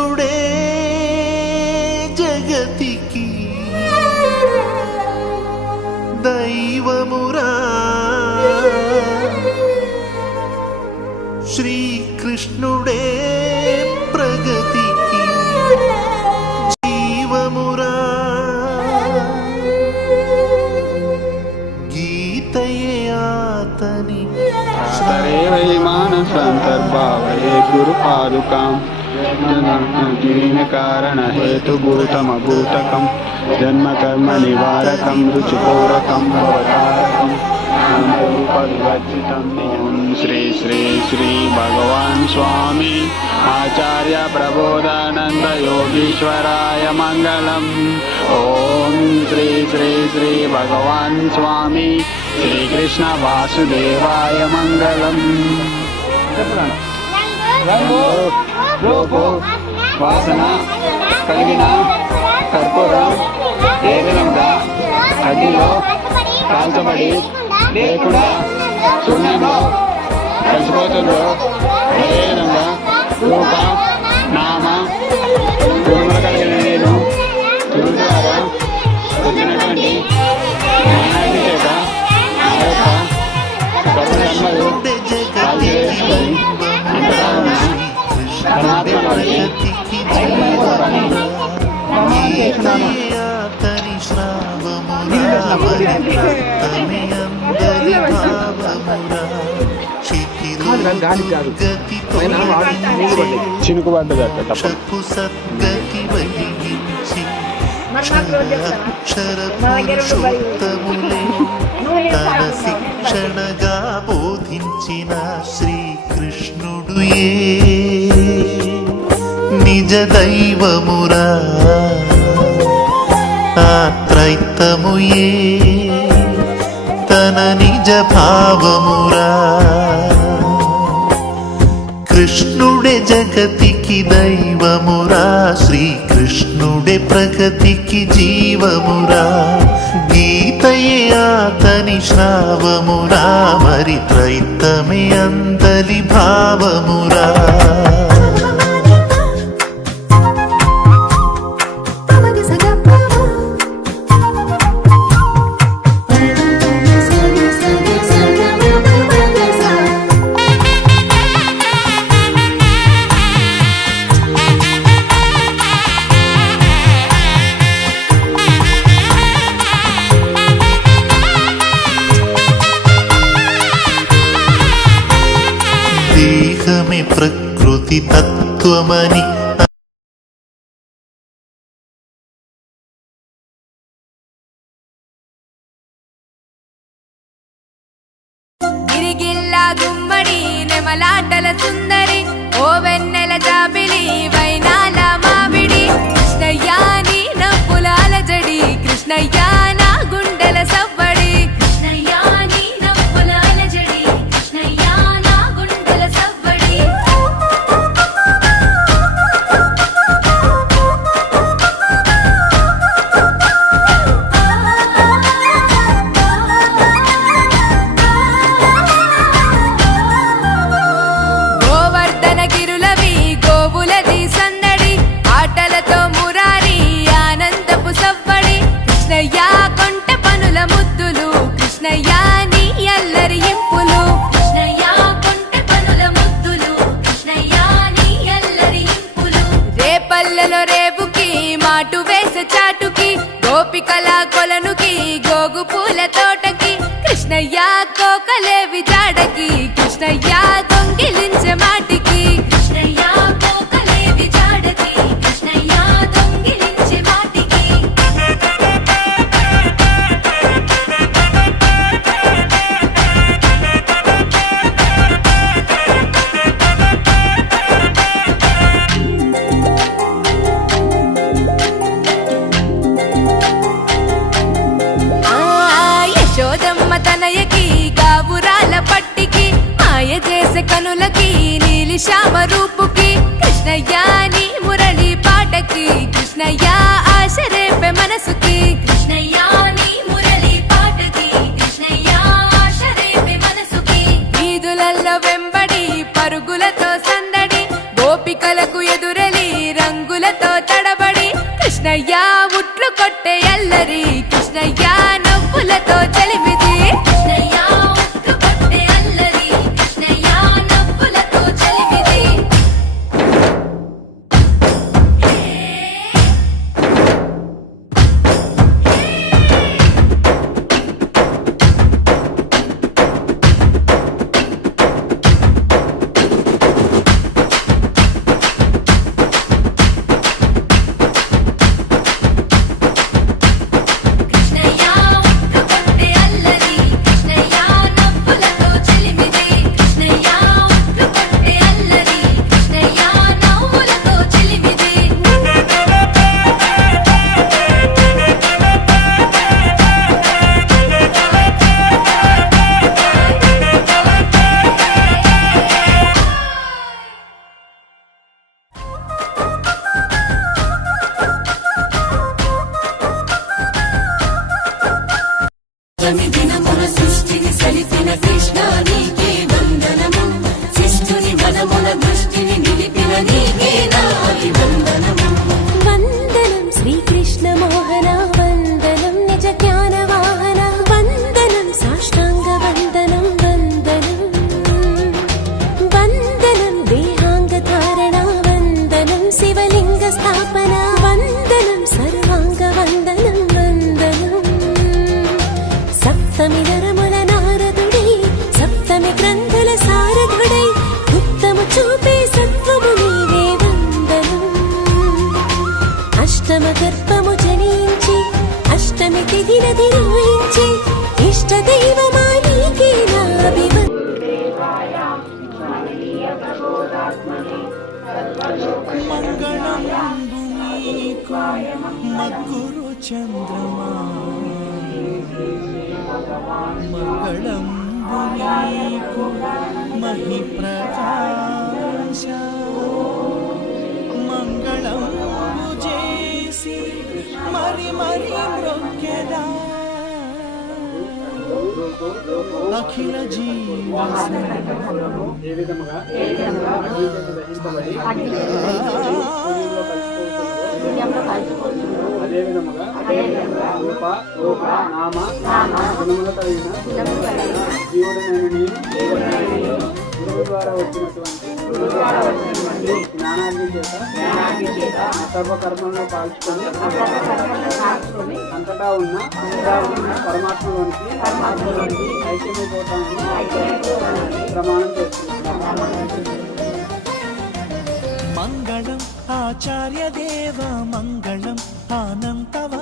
కృష్ణుడే జగతికి దైవమురా శ్రీకృష్ణుడే ప్రగతికి జీవమురా గీతయే ఆతని మానసంతర్భావయే గురు పాదుకాం జీవన కారణ హేతుభూతమభూతకం జన్మ కర్మ నివారకం రుచిపూరకం భవతారకం పరివర్తితం శ్రీ శ్రీ శ్రీ భగవాన్ స్వామి ఆచార్య ప్రబోధానంద యోగీశ్వరాయ మంగళం. ఓం శ్రీ శ్రీ శ్రీ భగవాన్ స్వామి శ్రీకృష్ణ వాసుదేవాయ మంగళం. వాసన కలిగిన కర్పూరం ఏ విధంగా అగ్నిలో కాల్చబడి లేకుండా శూన్యంలో కలిసిపోతుందో అదేవిధంగా రూప నామ గురుములు కలిగిన నేను గురు ద్వారా వచ్చినటువంటి జ్ఞానాన్ని చేత నా యొక్క కర్మలు కాల్చివేసుకొని అంతటా ఉన్న పరమాత్మలోని ఐక్యమని ప్రమాణం చేస్తున్నాను. చినుకు పడ్డదట సద్గతి వహించి తన శిక్షణగా బోధించిన శ్రీకృష్ణుడు నిజ దైవమురా త్రైతము తన నిజ భావమురా కృష్ణుడే జగతికి దైవమురా శ్రీకృష్ణుడే ప్రగతికి జీవమురా గీతయే ఆతని శ్రావమురా మరి త్రైతమే అందలి భావమురా. దేహమే ప్రకృతి తత్వమని గిరిగిల్లా గుమ్మడి నెమలాటల సుందరి ఓ వెన్నెల జాబిలి వైనాల మామిడి కృష్ణయ్యా నీ నవ్వులాల జడి కృష్ణయ్యా నా గుండెల సవ్వడి కృష్ణయ్యా నీ నవ్వులాల జడి కృష్ణయ్యా నా గుండెల సవ్వడి. గోవర్ధన గిరులవి గోవులది సందడి ఆటలతో మురారి ఆనందపు సవ్వడి కృష్ణయ్యా కొంట పనుల ముద్దులు కృష్ణయ్యా నీ అల్లరి ఇంపులు కృష్ణయ్యా కొంట పనుల ముద్దులు కృష్ణయ్యా నీ అల్లరి ఇంపులు రేపల్లెలో రేవుకి మాటు వేసే చాటుకి గోపికల కొలనుకి గోగు పూల తోటకి కృష్ణయ్యా కోకలేవి జాడకి కృష్ణయ్యా దొంగిలించే మాటికి కృష్ణయ్యా కోకలేవి జాడకి కృష్ణయ్యా దొంగిలించే మాటికి. యశోదమ్మ తనయకి గావురాల పట్టికి మాయ చేసే కనులకి నీలి శ్యామ రూపుకి కృష్ణయ్యా నీ మురళి పాటకి కృష్ణయ్యా ఆశ రేపే మనసుకి కృష్ణయ్యా నీ మురళి పాటకి కృష్ణయ్యా ఆశ రేపే మనసుకి. వీధులల్లో వెంబడి పరుగులతో సందడి గోపికలకు ఎదురలి రంగు కృష్ణయ్య ఉట్లు కొట్టే అల్లరి కృష్ణయ్య నవ్వులతో చలిమిది కృష్ణయ్య ఉట్లు కొట్టే అల్లరి కృష్ణయ్య నవ్వులతో చలిమిది కృష్ణయ్య ఉట్లు కొట్టే అల్లరి కృష్ణయ్య నవ్వులతో చలిమిది కృష్ణయ్య ఉట్లు కొట్టే అల్లరి కృష్ణయ్య నవ్వులతో చలిమిది దినమున సృష్టిని సలిపిన కృష్ణ నీకే వందనము శిష్టుని మనమున దృష్టిని నిలిపిన నీకే నాది వందనము వందనం శ్రీకృష్ణ మోహన వందనం నిజ జ్ఞాన వాహన వందనం సాష్టాంగ వందనం వందనం వందనం దేహాంగ ధారణ వందనం శివలింగ స్థాపన వందనం సర్వాంగ వందనం వందనం సప్తమి నరముల నారదుడై సప్తమి గ్రంథుల సారథుడై ఉత్తము చూపే సత్వము నీవే వందనం అష్టమ గర్భము జనించి అష్టమి తిథిన దిరోహించి ఇష్ట దైవమా నీకే నా మద్గురు చంద్రమా మంగళం నీకు మహి ప్రకాశ మంగళం చేసి మరి మరి మ్రొక్కెదా అఖిల జీవ ఏ విధముగా అదే విధముగా రూప నామ గుణముల కలిగిన జీవుడనైన నేను గురువు ద్వారా వచ్చినటువంటి జ్ఞానాగ్ని చేత సర్వకర్మలను పాల్చుకొని అంతటా ఉన్న పరమాత్మలోనికి ఐక్యమైపోతానని ప్రమాణం చేస్తున్నాను. మంగళం ఆచార్య దేవ మంగళం ఆనంతవ